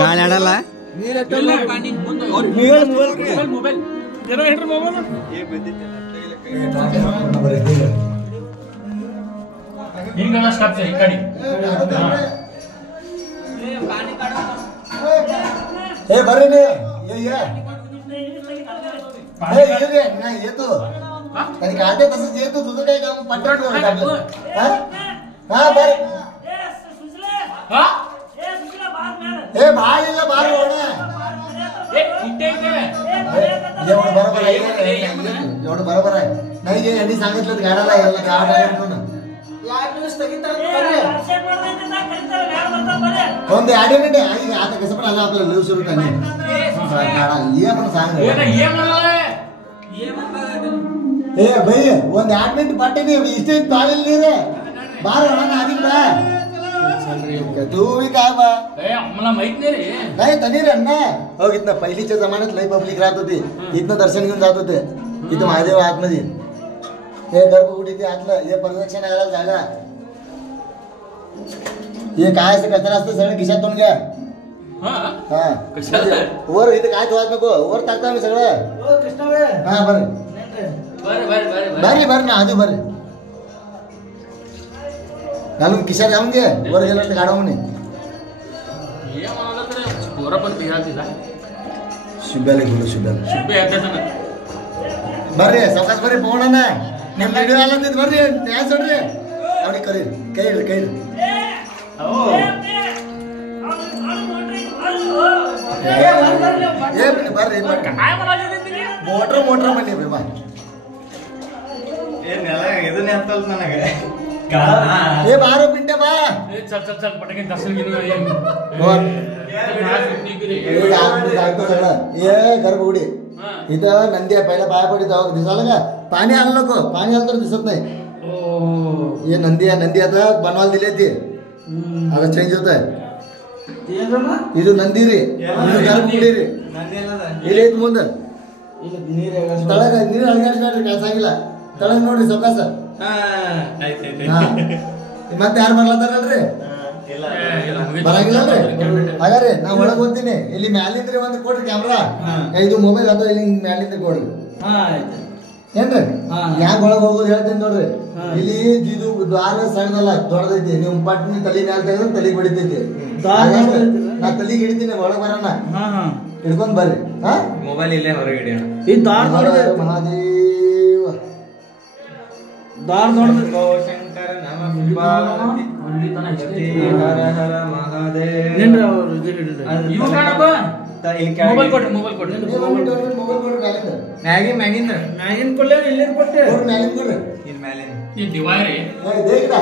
ಗಾಳಿ ಆಡಲ್ಲ ಬರ್ರಿ येतो आणि काढते तसंच येतो तुझं काय काम पटकन हा बर हे भाईला बार होणे एवढं बरोबर आहे एवढं बरोबर आहे नाही जे यांनी सांगितलं गाडाला यायला गाड ಒಂದು 2 ಗಂಟೆ ಈಗ आता कसं पण आलं आपल्याला लिव सुरू करणे ये पण सांग ए भाई ಒಂದು 2 ಮಿನಿಟ್ ಪಟ್ಟಿನಿ ಇಷ್ಟೇ ತಾಳಿಲ್ಲ ನೀರೆ ಬಾರ ನಾನು ಆಗಿಲ್ಲ तू काय बा आम्हाला माहित नाही रे नाही तनी रे ना हो इथनं पहिलीच्या जमान्यात लई पब्लिक राहत होती इथनं दर्शन घेऊन जात होते इथं महादेव आतमध्ये हे गर्भगुडी ते आतलं हे प्रदक्षिण यायला जागा हे काय असं कचरा असतं सगळं खिशातून घ्या हा वर इथे काय धुवाच नको वर टाकतो आम्ही सगळं हा बरं बरं ना आधी बरं घालून खिशात जाऊन घे वर गेलं तर काढा म्हणे शुभ्याला घेऊन शुभ्याला बरे सकाळ बरे पोहणा ना नेम व्हिडिओ आला ते बरे त्या सोड रे आवडी करेल कैल ये बरे काय म्हणाले तुम्ही मोटर म्हणे बेबा ए नेला ಇದನ್ನೇ ಅಂತಲ್ಲ ನನಗೆ ए 12 मिनिटे बा चल पटकन दर्शन घेऊन जायचं सगळं ये गर्भगुडी इथं नंदी आहे पहिला पाया पडी जाऊ दिसायला का पाणी आलं नको पाणी आलं तर दिसत नाही हे नंदी आहे नंदी आता बनवायला दिले ते आता चेंज होत आहे ಇದು ನಂದಿ ರೀ ಇದು ಗರ್ಭಗುಡಿ ರೀ ಇಲ್ಲಿ ಐತ್ ಮುಂದೆ ತಳಗ ನೀರು ಅಳಗಾಡ್ಸ್ಬೇಡ್ರಿ ಕಾಯಿ ಸಾಗಿಲ್ಲ ತಳಗ ನೋಡ್ರಿ ಸೌಕಾಸ ಮತ್ತೆ ಯಾರು ಬರ್ಲತ್ತಾರಲ್ರಿ ಬರಂಗಿಲ್ಲಲ್ರಿ ಹಾಗಾರಿ ನಾ ಒಳಗ್ ಹೋಗ್ತೀನಿ ಇಲ್ಲಿ ಮ್ಯಾಲಿಂದ್ರಿ ಒಂದು ಕೊಡ್ರಿ ಕ್ಯಾಮ್ರಾ ಇದು ಮೊಬೈಲ್ ಅದು ಇಲ್ಲಿ ಮ್ಯಾಲಿಂದ ಕೊಡ್ರಿ ಏನ್ರಿ ಯಾಕೆ ಒಳಗ್ ಹೋಗೋದು ಹೇಳ್ತೀನಿ ನೋಡ್ರಿ ಇಲ್ಲಿ ಇದು ದ್ವಾರ ಸಣ್ಣದಲ್ಲ ದೊಡ್ಡದೈತಿ ನೀವು ಪಟ್ನಿ ತಲೆ ಮ್ಯಾಲ ತೆಗೆದ್ರೆ ತಲೆಗೆ ಹೊಡಿತೈತಿ ನಾ ತಲೆಗೆ ಹಿಡಿತೀನಿ ಒಳಗ್ ಬರೋಣ ಹಿಡ್ಕೊಂಡ್ ಬರ್ರಿ ಹಾ ಮೊಬೈಲ್ ಇಲ್ಲೇ ಹೊರಗೆ ಹಿಡಿಯೋಣ ಮಹಾದೇವ ದಾರ್ ನೋಡ್ಬೇಕು ಶಂಕರ ನಮ ಪಾರ್ವತಿ ಹರ ಹರ ಮಹಾದೇವ ನಿನ್ರ ಅವರು ಇವು ಕಾಣಪ್ಪ ಮೊಬೈಲ್ ಕೊಡ್ರಿ ಮ್ಯಾಗಿನ್ ಕೊಡ್ಲೆ ಇಲ್ಲಿ ಕೊಟ್ಟೆ ಮ್ಯಾಲಿಂದ ಕೊಡ್ರಿ ಇಲ್ಲಿ ಮ್ಯಾಲಿನ ಈ ದಿವಾರಿ ದೇಖ್ರಾ